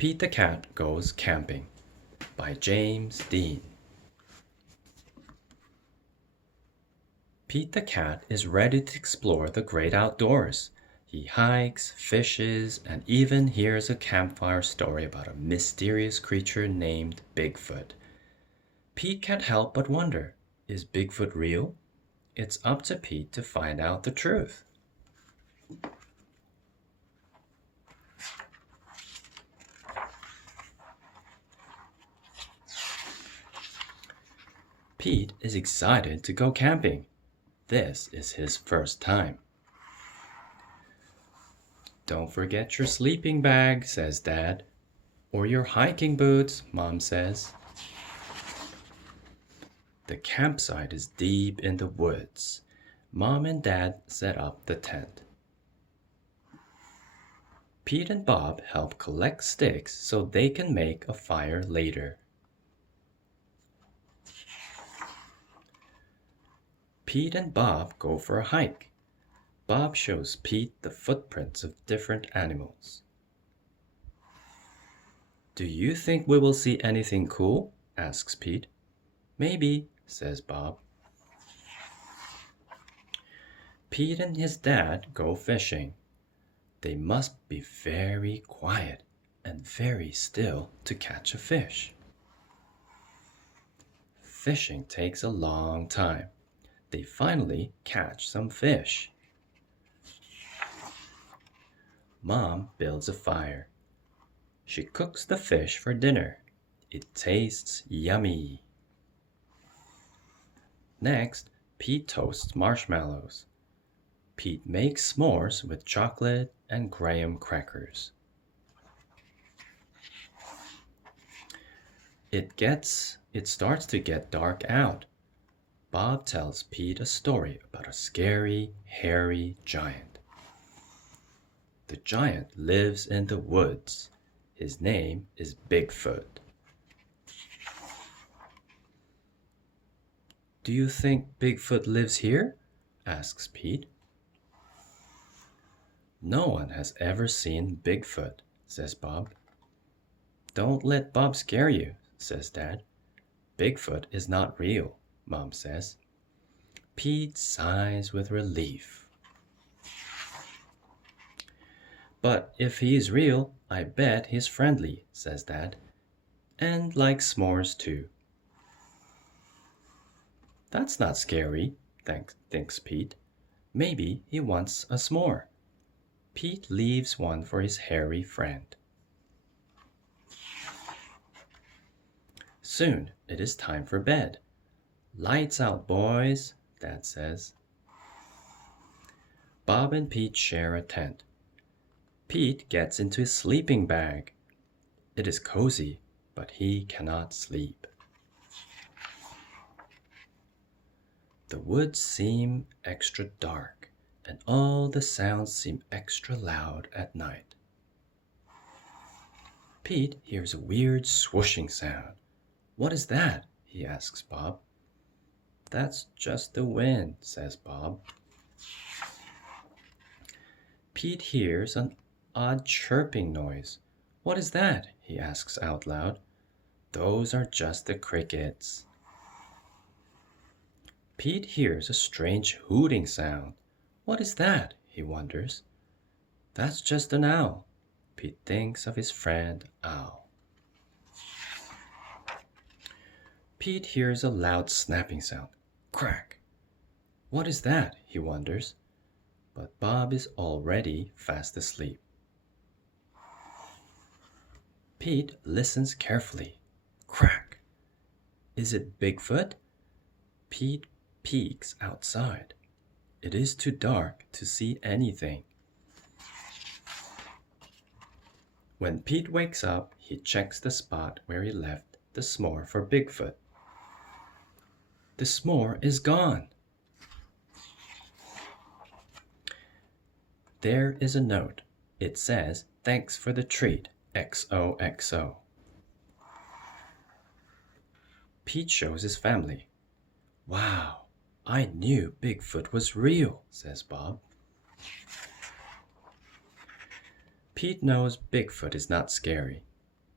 Pete the Cat Goes Camping by James Dean. Pete the Cat is ready to explore the great outdoors. He hikes, fishes, and even hears a campfire story about a mysterious creature named Bigfoot. Pete can't help but wonder, is Bigfoot real? It's up to Pete to find out the truth. Pete is excited to go camping. This is his first time. Don't forget your sleeping bag, says Dad. Or your hiking boots, Mom says. The campsite is deep in the woods. Mom and Dad set up the tent. Pete and Bob help collect sticks so they can make a fire later. Pete and Bob go for a hike. Bob shows Pete the footprints of different animals. Do you think we will see anything cool? Asks Pete. Maybe, says Bob. Pete and his dad go fishing. They must be very quiet and very still to catch a fish. Fishing takes a long time. They finally catch some fish. Mom builds a fire. She cooks the fish for dinner. It tastes yummy. Next, Pete toasts marshmallows. Pete makes s'mores with chocolate and graham crackers. It starts to get dark out. Bob tells Pete a story about a scary, hairy giant. The giant lives in the woods. His name is Bigfoot. Do you think Bigfoot lives here? Asks Pete. No one has ever seen Bigfoot, says Bob. Don't let Bob scare you, says Dad. Bigfoot is not real, Mom says. Pete sighs with relief. But if he is real, I bet he's friendly, says Dad. And likes s'mores too. That's not scary, thinks Pete. Maybe he wants a s'more. Pete leaves one for his hairy friend. Soon it is time for bed. Lights out, boys, Dad says. Bob and Pete share a tent. Pete gets into his sleeping bag. It is cozy, but he cannot sleep. The woods seem extra dark, and all the sounds seem extra loud at night. Pete hears a weird swooshing sound. What is that? He asks Bob. That's just the wind, says Bob. Pete hears an odd chirping noise. What is that? He asks out loud. Those are just the crickets. Pete hears a strange hooting sound. What is that? He wonders. That's just an owl. Pete thinks of his friend Owl. Pete hears a loud snapping sound. Crack! What is that? He wonders. But Bob is already fast asleep. Pete listens carefully. Crack! Is it Bigfoot? Pete peeks outside. It is too dark to see anything. When Pete wakes up, he checks the spot where he left the s'more for Bigfoot. The s'more is gone. There is a note. It says, "Thanks for the treat, XOXO." Pete shows his family. Wow, I knew Bigfoot was real, says Bob. Pete knows Bigfoot is not scary.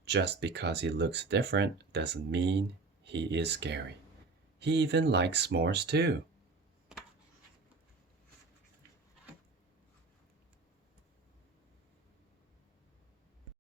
Just because he looks different doesn't mean he is scary. He even likes s'mores too.